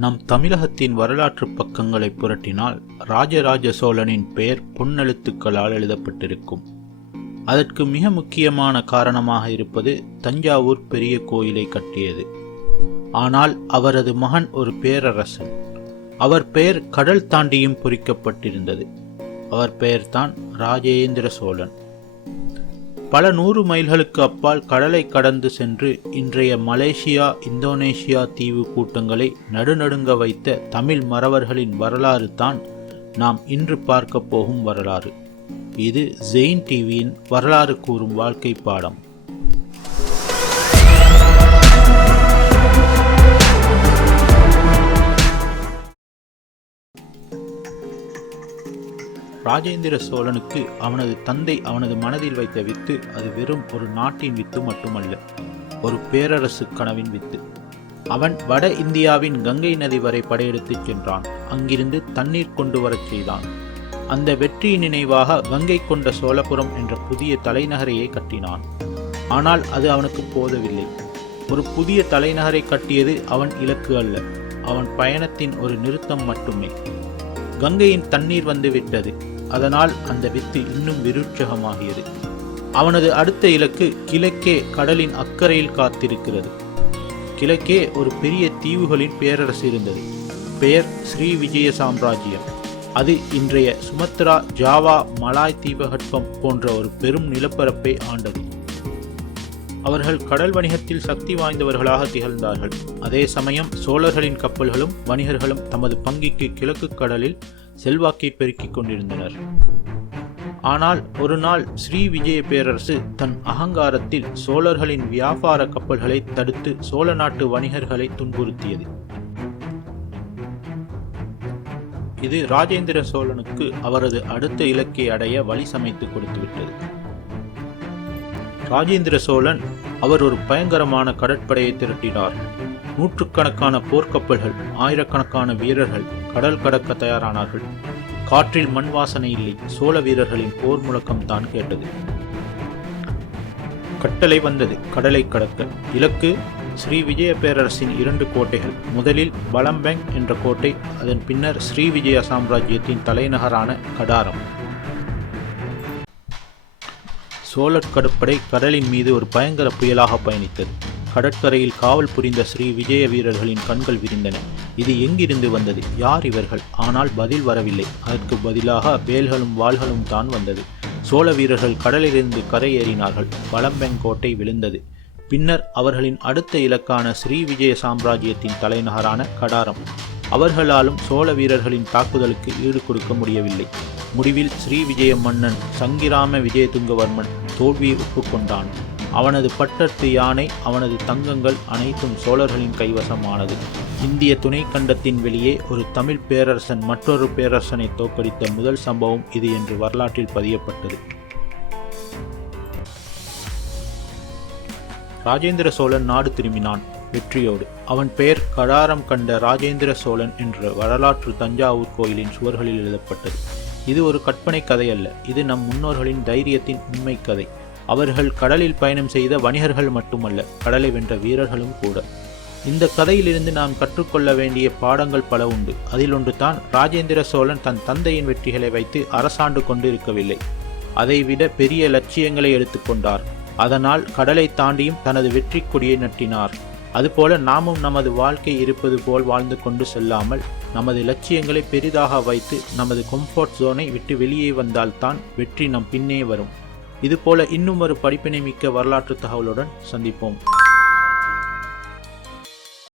நம் தமிழகத்தின் வரலாற்று பக்கங்களை புரட்டினால் ராஜராஜ சோழனின் பெயர் பொன்னெழுத்துக்களால் எழுதப்பட்டிருக்கும். அதற்கு மிக முக்கியமான காரணமாக இருப்பது தஞ்சாவூர் பெரிய கோயிலை கட்டியது. ஆனால் அவரது மகன் ஒரு பேரரசன். அவர் பெயர் கடல் தாண்டியும் பொறிக்கப்பட்டிருந்தது. அவர் பெயர்தான் ராஜேந்திர சோழன். பல நூறு மைல்களுக்கு அப்பால் கடலை கடந்து சென்று இன்றைய மலேசியா இந்தோனேஷியா தீவு கூட்டங்களை நடுநடுங்க வைத்த தமிழ் மறவர்களின் வரலாறு தான் நாம் இன்று பார்க்க போகும் வரலாறு. இது ஜெயின் டிவியின் வரலாறு கூறும் வாழ்க்கை பாடம். ராஜேந்திர சோழனுக்கு அவனது தந்தை அவனது மனதில் வைத்த வித்து அது வெறும் ஒரு நாட்டின் வித்து மட்டுமல்ல ஒரு பேரரசு கனவின் வித்து. அவன் வட இந்தியாவின் கங்கை நதி வரை படையெடுத்துச் சென்றான். அங்கிருந்து தண்ணீர் கொண்டு வரச் செய்தான். அந்த வெற்றியின் நினைவாக கங்கை கொண்ட சோழபுரம் என்ற புதிய தலைநகரையே கட்டினான். ஆனால் அது அவனுக்கு போதவில்லை. ஒரு புதிய தலைநகரை கட்டியது அவன் இலக்கு அல்ல. அவன் பயணத்தின் ஒரு நிறுத்தம் மட்டுமே. கங்கையின் தண்ணீர் வந்து விட்டது. அதனால் அந்த வித்து இன்னும் விருட்சகமாகியது அவனது அடுத்த இலக்கு கிழக்கே கடலின் அக்கறையில் காத்திருக்கிறது. கிழக்கே ஒரு பெரிய தீவுகளின் பேரரசு இருந்தது. பெயர் ஸ்ரீ விஜய சாம்ராஜ்யம். அது இன்றைய சுமத்ரா ஜாவா மலாய் தீபகற்பம் போன்ற ஒரு பெரும் நிலப்பரப்பை ஆண்டது. அவர்கள் கடல் வணிகத்தில் சக்தி வாய்ந்தவர்களாக திகழ்ந்தார்கள். அதே சமயம் சோழர்களின் கப்பல்களும் வணிகர்களும் தமது பங்கிக்கு கிழக்கு கடலில் செல்வாக்கை பெருக்கிக் கொண்டிருந்தனர். ஆனால் ஒரு நாள் ஸ்ரீ விஜய பேரரசு தன் அகங்காரத்தில் சோழர்களின் வியாபார கப்பல்களை தடுத்து சோழ நாட்டு வணிகர்களை துன்புறுத்தியது. இது ராஜேந்திர சோழனுக்கு அவரது அடுத்த இலக்கை அடைய வழி சமைத்து கொடுத்துவிட்டது ராஜேந்திர சோழன் அவர் ஒரு பயங்கரமான கடற்படையை திரட்டினார். நூற்றுக்கணக்கான போர்க்கப்பல்கள் ஆயிரக்கணக்கான வீரர்கள் கடல் கடக்க தயாரானார்கள். காற்றில் மண் வாசனை இல்லை சோழ வீரர்களின் போர் முழக்கம் தான் கேட்டது. கட்டளை வந்தது கடலை கடக்க. இலக்கு ஸ்ரீ விஜய பேரரசின் இரண்டு கோட்டைகள் முதலில் பலம்பெங் என்ற கோட்டை அதன் பின்னர் ஸ்ரீ விஜய சாம்ராஜ்யத்தின் தலைநகரான கடாரம். சோழர் கடற்படை கடலின் மீது ஒரு பயங்கர புயலாக பயணித்தது. கடற்கரையில் காவல் புரிந்த ஸ்ரீ விஜய வீரர்களின் கண்கள் விரிந்தன. இது எங்கிருந்து வந்தது? யார் இவர்கள்? ஆனால் பதில் வரவில்லை. அதற்கு பதிலாக வேல்களும் வாள்களும் தான் வந்தது. சோழ வீரர்கள் கடலிலிருந்து கரையேறினார்கள். பலம்பெங்கோட்டை விழுந்தது. பின்னர் அவர்களின் அடுத்த இலக்கான ஸ்ரீ விஜய சாம்ராஜ்யத்தின் தலைநகரான கடாரம். அவர்களாலும் சோழ வீரர்களின் தாக்குதலுக்கு ஈடு கொடுக்க முடியவில்லை. முடிவில் ஸ்ரீ விஜய மன்னன் சங்கிராம விஜயதுங்கவர்மன் தோல்வியை ஒப்புக்கொண்டான். அவனது பட்டத்து யானை அவனது தங்கங்கள் அனைத்தும் சோழர்களின் கைவசமானது. இந்திய துணைக்கண்டத்தின் வெளியே ஒரு தமிழ் பேரரசன் மற்றொரு பேரரசனை தோற்கடித்த முதல் சம்பவம் இது என்று வரலாற்றில் பதியப்பட்டது. ராஜேந்திர சோழன் நாடு திரும்பினான். வெற்றியோடு. அவன் பெயர் கடாரம் கண்ட ராஜேந்திர சோழன் என்ற வரலாற்று தஞ்சாவூர் கோயிலின் சுவர்களில் எழுதப்பட்டது. இது ஒரு கற்பனை கதை அல்ல இது நம் முன்னோர்களின் தைரியத்தின் உண்மை கதை. அவர்கள் கடலில் பயணம் செய்த வணிகர்கள் மட்டுமல்ல கடலை வென்ற வீரர்களும் கூட. இந்த கதையிலிருந்து நாம் கற்றுக்கொள்ள வேண்டிய பாடங்கள் பல உண்டு. அதில் ஒன்று தான் ராஜேந்திர சோழன் தன் தந்தையின் வெற்றிகளை வைத்து அரசாண்டு கொண்டிருக்கவில்லை. அதைவிட பெரிய லட்சியங்களை எடுத்துக்கொண்டார் அதனால் கடலை தாண்டியும் தனது வெற்றி கொடியை நட்டினார். அதுபோல நாமும் நமது வாழ்க்கை இருப்பது போல் வாழ்ந்து கொண்டு செல்லாமல் நமது லட்சியங்களை பெரிதாக வைத்து நமது கம்ஃபர்ட் ஜோனை விட்டு வெளியே வந்தால்தான் வெற்றி நம் பின்னே வரும். இதுபோல இன்னும் ஒரு படிப்பினை மிக்க வரலாற்று தகவலுடன் சந்திப்போம்.